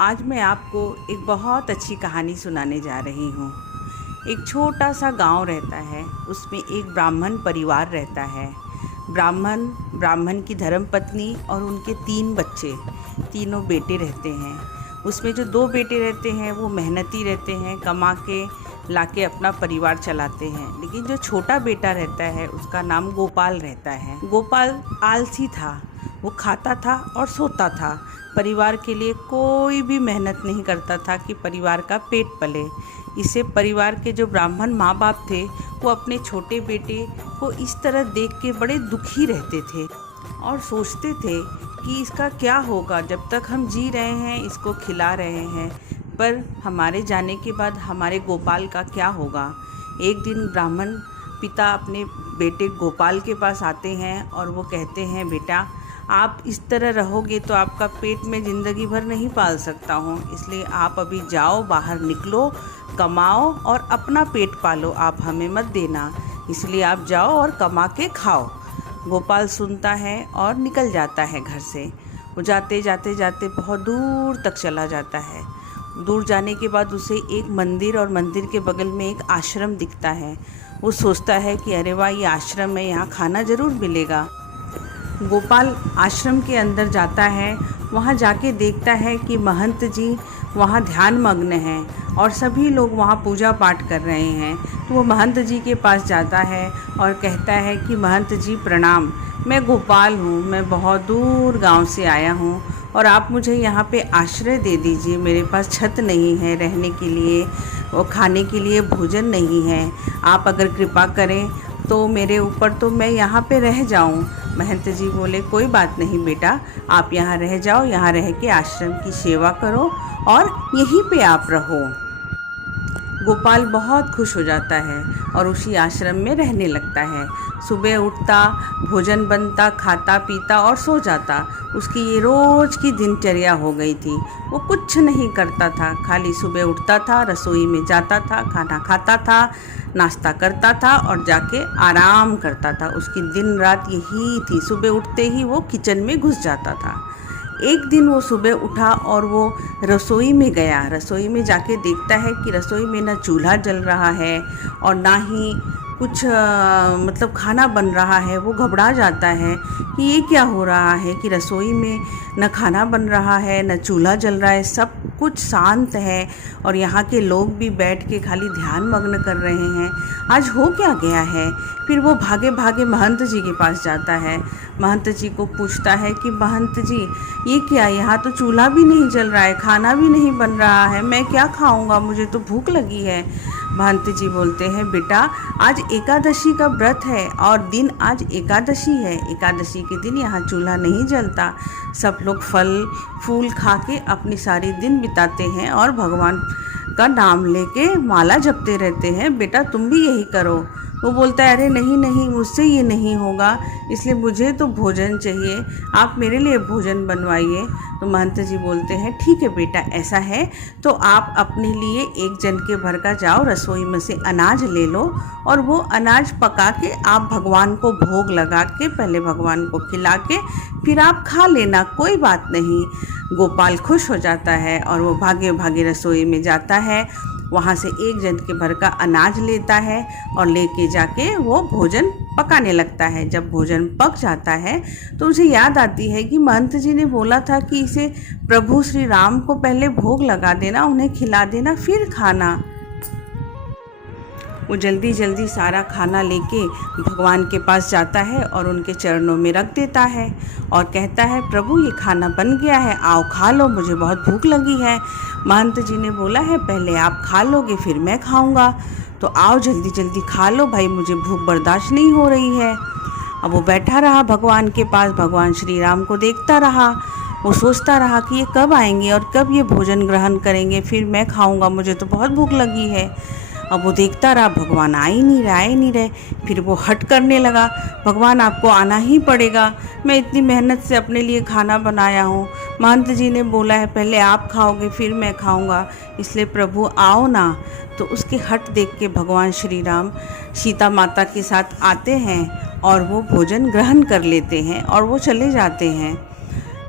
आज मैं आपको एक बहुत अच्छी कहानी सुनाने जा रही हूँ। एक छोटा सा गांव रहता है, उसमें एक ब्राह्मण परिवार रहता है। ब्राह्मण की धर्मपत्नी और उनके 3 बच्चे, तीनों बेटे रहते हैं। उसमें जो 2 बेटे रहते हैं वो मेहनती रहते हैं, कमा के लाके अपना परिवार चलाते हैं। लेकिन जो छोटा बेटा रहता है उसका नाम गोपाल रहता है। गोपाल आलसी था, वो खाता था और सोता था। परिवार के लिए कोई भी मेहनत नहीं करता था कि परिवार का पेट पले। इसे परिवार के जो ब्राह्मण माँ बाप थे वो अपने छोटे बेटे को इस तरह देख के बड़े दुखी रहते थे और सोचते थे कि इसका क्या होगा। जब तक हम जी रहे हैं, इसको खिला रहे हैं, पर हमारे जाने के बाद हमारे गोपाल का क्या होगा। एक दिन ब्राह्मण पिता अपने बेटे गोपाल के पास आते हैं और वो कहते हैं, बेटा आप इस तरह रहोगे तो आपका पेट में ज़िंदगी भर नहीं पाल सकता हूँ, इसलिए आप अभी जाओ, बाहर निकलो, कमाओ और अपना पेट पालो, आप हमें मत देना, इसलिए आप जाओ और कमा के खाओ। गोपाल सुनता है और निकल जाता है घर से। वो जाते जाते बहुत दूर तक चला जाता है। दूर जाने के बाद उसे एक मंदिर और मंदिर के बगल में एक आश्रम दिखता है। वो सोचता है कि अरे वाह, ये आश्रम है, यहाँ खाना ज़रूर मिलेगा। गोपाल आश्रम के अंदर जाता है। वहाँ जाके देखता है कि महंत जी वहाँ ध्यान मग्न हैं और सभी लोग वहाँ पूजा पाठ कर रहे हैं। तो वो महंत जी के पास जाता है और कहता है कि महंत जी प्रणाम, मैं गोपाल हूँ, मैं बहुत दूर गांव से आया हूँ और आप मुझे यहाँ पे आश्रय दे दीजिए। मेरे पास छत नहीं है रहने के लिए और खाने के लिए भोजन नहीं है। आप अगर कृपा करें तो मेरे ऊपर, तो मैं यहाँ पे रह जाऊँ। महंत जी बोले, कोई बात नहीं बेटा, आप यहाँ रह जाओ, यहाँ रह के आश्रम की सेवा करो और यहीं पे आप रहो। गोपाल बहुत खुश हो जाता है और उसी आश्रम में रहने लगता है। सुबह उठता, भोजन बनता, खाता पीता और सो जाता। उसकी ये रोज़ की दिनचर्या हो गई थी। वो कुछ नहीं करता था, खाली सुबह उठता था, रसोई में जाता था, खाना खाता था, नाश्ता करता था और जाके आराम करता था। उसकी दिन रात यही थी। सुबह उठते ही वो किचन में घुस जाता था। एक दिन वो सुबह उठा और वो रसोई में गया। रसोई में जाके देखता है कि रसोई में ना चूल्हा जल रहा है और ना ही कुछ मतलब खाना बन रहा है। वो घबरा जाता है कि ये क्या हो रहा है कि रसोई में न खाना बन रहा है, न चूल्हा जल रहा है, सब कुछ शांत है और यहाँ के लोग भी बैठ के खाली ध्यान मग्न कर रहे हैं। आज हो क्या गया है। फिर वो भागे भागे महंत जी के पास जाता है। महंत जी को पूछता है कि महंत जी ये क्या, यहाँ तो चूल्हा भी नहीं जल रहा है, खाना भी नहीं बन रहा है, मैं क्या खाऊंगा, मुझे तो भूख लगी है। महंत जी बोलते हैं, बेटा आज एकादशी का व्रत है और दिन आज एकादशी है। एकादशी के दिन यहाँ चूल्हा नहीं जलता। सब लोग फल फूल खा के अपनी सारी दिन बिताते हैं और भगवान का नाम लेके माला जपते रहते हैं। बेटा तुम भी यही करो। वो बोलता है, अरे नहीं नहीं, मुझसे ये नहीं होगा, इसलिए मुझे तो भोजन चाहिए, आप मेरे लिए भोजन बनवाइए। तो महंत जी बोलते हैं, ठीक है बेटा, ऐसा है तो आप अपने लिए एक जन के भर का जाओ, रसोई में से अनाज ले लो और वो अनाज पका के आप भगवान को भोग लगा के, पहले भगवान को खिला के फिर आप खा लेना, कोई बात नहीं। गोपाल खुश हो जाता है और वो भागे भागे रसोई में जाता है। वहाँ से एक जन के भर का अनाज लेता है और लेके जाके वो भोजन पकाने लगता है। जब भोजन पक जाता है तो उसे याद आती है कि महंत जी ने बोला था कि इसे प्रभु श्री राम को पहले भोग लगा देना, उन्हें खिला देना, फिर खाना। वो जल्दी जल्दी सारा खाना लेके भगवान के पास जाता है और उनके चरणों में रख देता है और कहता है, प्रभु ये खाना बन गया है, आओ खा लो, मुझे बहुत भूख लगी है। महंत जी ने बोला है, पहले आप खा लोगे फिर मैं खाऊंगा, तो आओ जल्दी जल्दी खा लो भाई, मुझे भूख बर्दाश्त नहीं हो रही है। अब वो बैठा रहा भगवान के पास, भगवान श्री राम को देखता रहा। वो सोचता रहा कि ये कब आएंगे और कब ये भोजन ग्रहण करेंगे, फिर मैं खाऊंगा, मुझे तो बहुत भूख लगी है। अब वो देखता रहा, भगवान आ ही नहीं रहे। फिर वो हट करने लगा, भगवान आपको आना ही पड़ेगा, मैं इतनी मेहनत से अपने लिए खाना बनाया हूँ, महंत जी ने बोला है पहले आप खाओगे फिर मैं खाऊंगा, इसलिए प्रभु आओ ना। तो उसके हट देख के भगवान श्री राम सीता माता के साथ आते हैं और वो भोजन ग्रहण कर लेते हैं और वो चले जाते हैं।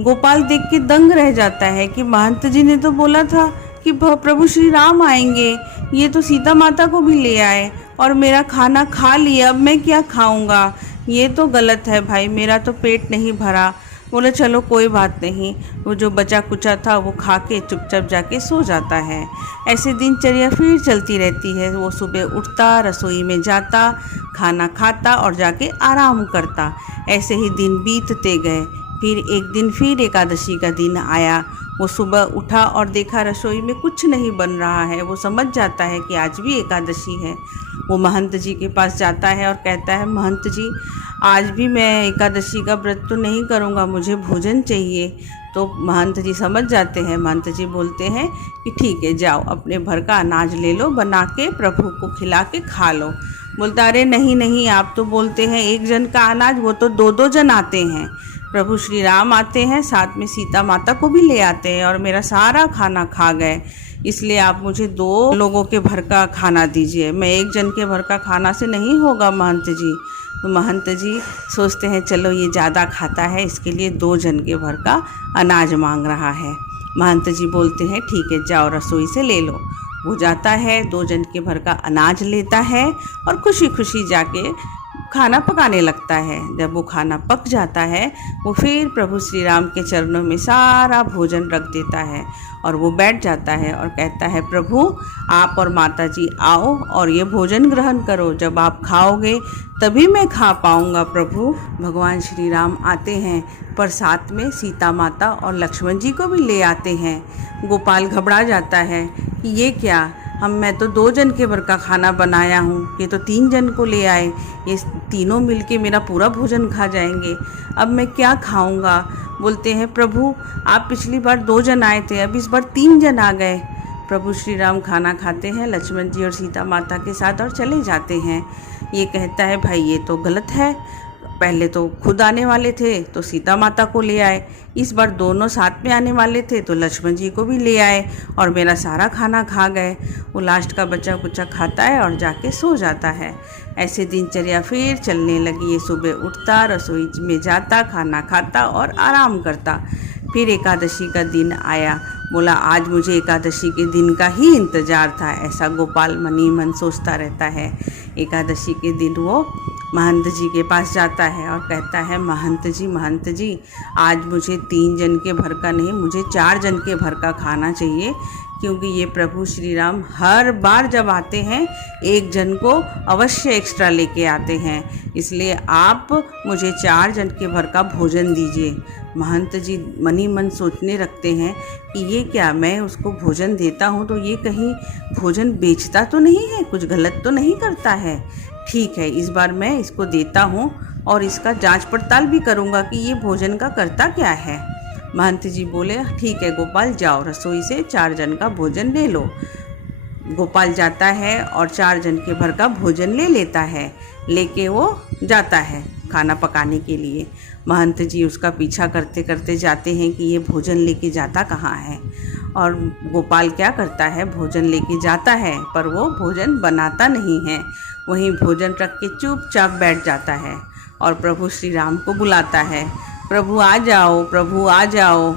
गोपाल देख के दंग रह जाता है कि महंत जी ने तो बोला था कि प्रभु श्री राम आएंगे, ये तो सीता माता को भी ले आए और मेरा खाना खा लिया, अब मैं क्या खाऊंगा, ये तो गलत है भाई, मेरा तो पेट नहीं भरा। बोले चलो कोई बात नहीं, वो जो बचा कुचा था वो खा के चुपचाप जाके सो जाता है। ऐसे दिनचर्या फिर चलती रहती है। वो सुबह उठता, रसोई में जाता, खाना खाता और जाके आराम करता। ऐसे ही दिन बीतते गए। फिर एक दिन फिर एकादशी का दिन आया। वो सुबह उठा और देखा रसोई में कुछ नहीं बन रहा है। वो समझ जाता है कि आज भी एकादशी है। वो महंत जी के पास जाता है और कहता है, महंत जी आज भी मैं एकादशी का व्रत तो नहीं करूँगा, मुझे भोजन चाहिए। तो महंत जी समझ जाते हैं। महंत जी बोलते हैं कि ठीक है, जाओ अपने भर का अनाज ले लो, बना के प्रभु को खिला के खा लो। बोलता अरे नहीं नहीं, आप तो बोलते हैं एक जन का अनाज, वो तो दो दो जन आते हैं। प्रभु श्री राम आते हैं, साथ में सीता माता को भी ले आते हैं और मेरा सारा खाना खा गए, इसलिए आप मुझे 2 लोगों के भर का खाना दीजिए। मैं एक जन के भर का खाना से नहीं होगा महंत जी। तो महंत जी सोचते हैं चलो ये ज़्यादा खाता है, इसके लिए 2 जन के भर का अनाज मांग रहा है। महंत जी बोलते हैं ठीक है, जाओ रसोई से ले लो। वो जाता है, 2 जन के भर का अनाज लेता है और खुशी खुशी जाके खाना पकाने लगता है। जब वो खाना पक जाता है, वो फिर प्रभु श्री राम के चरणों में सारा भोजन रख देता है और वो बैठ जाता है और कहता है, प्रभु आप और माता जी आओ और ये भोजन ग्रहण करो, जब आप खाओगे तभी मैं खा पाऊँगा। प्रभु भगवान श्री राम आते हैं, पर साथ में सीता माता और लक्ष्मण जी को भी ले आते हैं। गोपाल घबरा जाता है कि ये क्या, मैं तो 2 जन के भर का खाना बनाया हूँ, ये तो 3 जन को ले आए, ये तीनों मिलके मेरा पूरा भोजन खा जाएंगे, अब मैं क्या खाऊंगा। बोलते हैं प्रभु आप पिछली बार 2 जन आए थे, अब इस बार 3 जन आ गए। प्रभु श्री राम खाना खाते हैं लक्ष्मण जी और सीता माता के साथ और चले जाते हैं। ये कहता है भाई ये तो गलत है, पहले तो खुद आने वाले थे तो सीता माता को ले आए, इस बार दोनों साथ में आने वाले थे तो लक्ष्मण जी को भी ले आए और मेरा सारा खाना खा गए। वो लास्ट का बचा कुचा खाता है और जाके सो जाता है। ऐसे दिनचर्या फिर चलने लगी। ये सुबह उठता, रसोई में जाता, खाना खाता और आराम करता। फिर एकादशी का दिन आया। बोला आज मुझे एकादशी के दिन का ही इंतज़ार था, ऐसा गोपाल मन ही मन सोचता रहता है। एकादशी के दिन वो महंत जी के पास जाता है और कहता है, महंत जी आज मुझे 3 जन के भर का नहीं, मुझे 4 जन के भर का खाना चाहिए, क्योंकि ये प्रभु श्री राम हर बार जब आते हैं 1 जन को अवश्य एक्स्ट्रा लेके आते हैं, इसलिए आप मुझे 4 जन के भर का भोजन दीजिए। महंत जी मन ही मन सोचने रखते हैं कि ये क्या, मैं उसको भोजन देता हूँ तो ये कहीं भोजन बेचता तो नहीं है, कुछ गलत तो नहीं करता है। ठीक है, इस बार मैं इसको देता हूँ और इसका जांच पड़ताल भी करूँगा कि ये भोजन का करता क्या है। महंत जी बोले ठीक है गोपाल, जाओ रसोई से 4 जन का भोजन ले लो। गोपाल जाता है और 4 जन के भर का भोजन ले लेता है, लेके वो जाता है खाना पकाने के लिए। महंत जी उसका पीछा करते करते जाते हैं कि ये भोजन लेके जाता कहाँ है, और गोपाल क्या करता है, भोजन लेके जाता है पर वो भोजन बनाता नहीं है, वहीं भोजन रख के चुपचाप बैठ जाता है और प्रभु श्री राम को बुलाता है, प्रभु आ जाओ, प्रभु आ जाओ।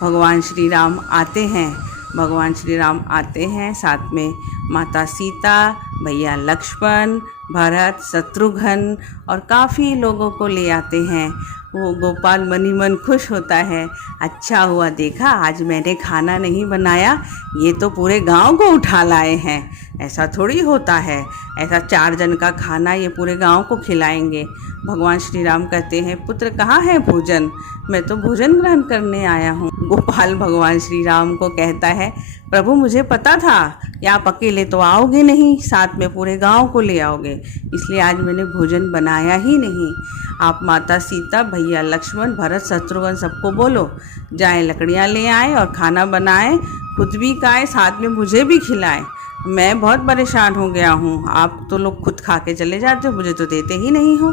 भगवान श्री राम आते हैं। भगवान श्री राम आते हैं, साथ में माता सीता, भैया लक्ष्मण, भरत, शत्रुघ्न और काफ़ी लोगों को ले आते हैं। वो गोपाल मन ही मन खुश होता है, अच्छा हुआ देखा आज मैंने खाना नहीं बनाया, ये तो पूरे गांव को उठा लाए हैं, ऐसा थोड़ी होता है, ऐसा 4 जन का खाना ये पूरे गांव को खिलाएंगे। भगवान श्री राम कहते हैं, पुत्र कहाँ है भोजन, मैं तो भोजन ग्रहण करने आया हूँ। गोपाल भगवान श्री राम को कहता है, प्रभु मुझे पता था कि आप अकेले तो आओगे नहीं, साथ में पूरे गांव को ले आओगे, इसलिए आज मैंने भोजन बनाया ही नहीं। आप माता सीता, भैया लक्ष्मण, भरत, शत्रुघ्न सबको बोलो जाएं लकड़ियाँ ले आए और खाना बनाएं, खुद भी खाएं, साथ में मुझे भी खिलाएं। मैं बहुत परेशान हो गया हूँ, आप तो लोग खुद खा के चले जाते हो, मुझे तो देते ही नहीं हो।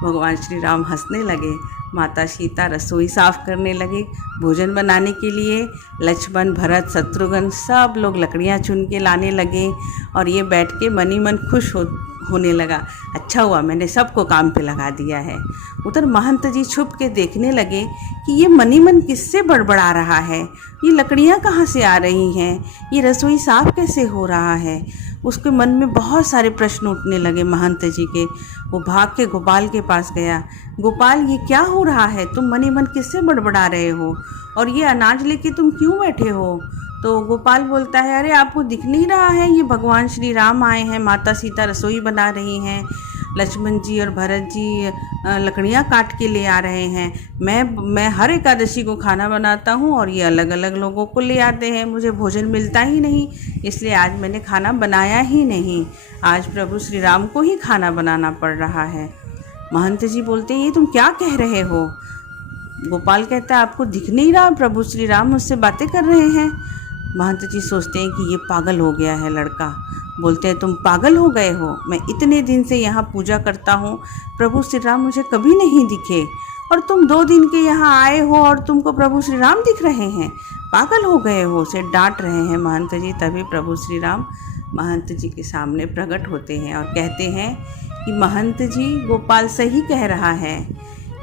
भगवान श्री राम हंसने लगे। माता सीता रसोई साफ करने लगे भोजन बनाने के लिए। लक्ष्मण, भरत, शत्रुघ्न सब लोग लकड़ियाँ चुन के लाने लगे और ये बैठ के मन ही मन खुश होने लगा। अच्छा हुआ मैंने सबको काम पे लगा दिया है। उधर महंत जी छुप के देखने लगे कि ये मनी मन किससे बड़बड़ा रहा है, ये लकड़ियाँ कहाँ से आ रही हैं, ये रसोई साफ कैसे हो रहा है। उसके मन में बहुत सारे प्रश्न उठने लगे महंत जी के। वो भाग के गोपाल के पास गया। गोपाल, ये क्या हो रहा है, तुम मनी मन किससे बड़बड़ा रहे हो, और ये अनाज लेके तुम क्यों बैठे हो। तो गोपाल बोलता है, अरे आपको दिख नहीं रहा है, ये भगवान श्री राम आए हैं, माता सीता रसोई बना रही हैं, लक्ष्मण जी और भरत जी लकड़ियाँ काट के ले आ रहे हैं। मैं हर एकादशी को खाना बनाता हूँ और ये अलग अलग लोगों को ले आते हैं, मुझे भोजन मिलता ही नहीं, इसलिए आज मैंने खाना बनाया ही नहीं। आज प्रभु श्री राम को ही खाना बनाना पड़ रहा है। महंत जी बोलते हैं, ये तुम क्या कह रहे हो। गोपाल कहता है, आपको दिख नहीं रहा प्रभु श्री राम मुझसे बातें कर रहे हैं। महंत जी सोचते हैं कि ये पागल हो गया है लड़का। बोलते हैं, तुम पागल हो गए हो, मैं इतने दिन से यहाँ पूजा करता हूँ, प्रभु श्री राम मुझे कभी नहीं दिखे, और तुम 2 दिन के यहाँ आए हो और तुमको प्रभु श्री राम दिख रहे हैं, पागल हो गए हो। उसे डांट रहे हैं महंत जी। तभी प्रभु श्री राम महंत जी के सामने प्रकट होते हैं और कहते हैं कि महंत जी, गोपाल सही कह रहा है,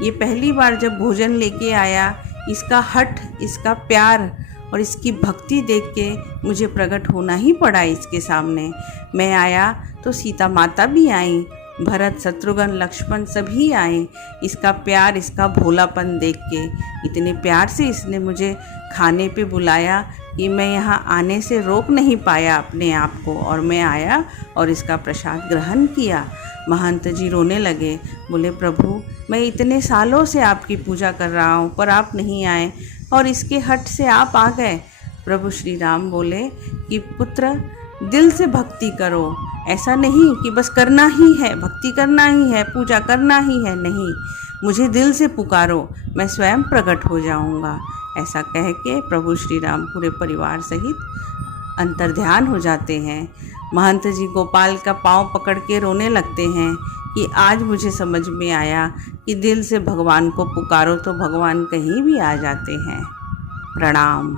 ये पहली बार जब भोजन लेके आया, इसका हठ, इसका प्यार और इसकी भक्ति देख के मुझे प्रकट होना ही पड़ा इसके सामने। मैं आया तो सीता माता भी आई, भरत, शत्रुघ्न, लक्ष्मण सभी आए। इसका प्यार, इसका भोलापन देख के इतने प्यार से इसने मुझे खाने पे बुलाया कि मैं यहाँ आने से रोक नहीं पाया अपने आप को, और मैं आया और इसका प्रसाद ग्रहण किया। महंत जी रोने लगे। बोले, प्रभु, मैं इतने सालों से आपकी पूजा कर रहा हूँ पर आप नहीं आए और इसके हट से आप आ गए। प्रभु श्री राम बोले कि पुत्र, दिल से भक्ति करो, ऐसा नहीं कि बस करना ही है, भक्ति करना ही है, पूजा करना ही है, नहीं, मुझे दिल से पुकारो, मैं स्वयं प्रकट हो जाऊंगा। ऐसा कह के प्रभु श्री राम पूरे परिवार सहित अंतर्ध्यान हो जाते हैं। महंत जी गोपाल का पाँव पकड़ के रोने लगते हैं कि आज मुझे समझ में आया कि दिल से भगवान को पुकारो तो भगवान कहीं भी आ जाते हैं। प्रणाम।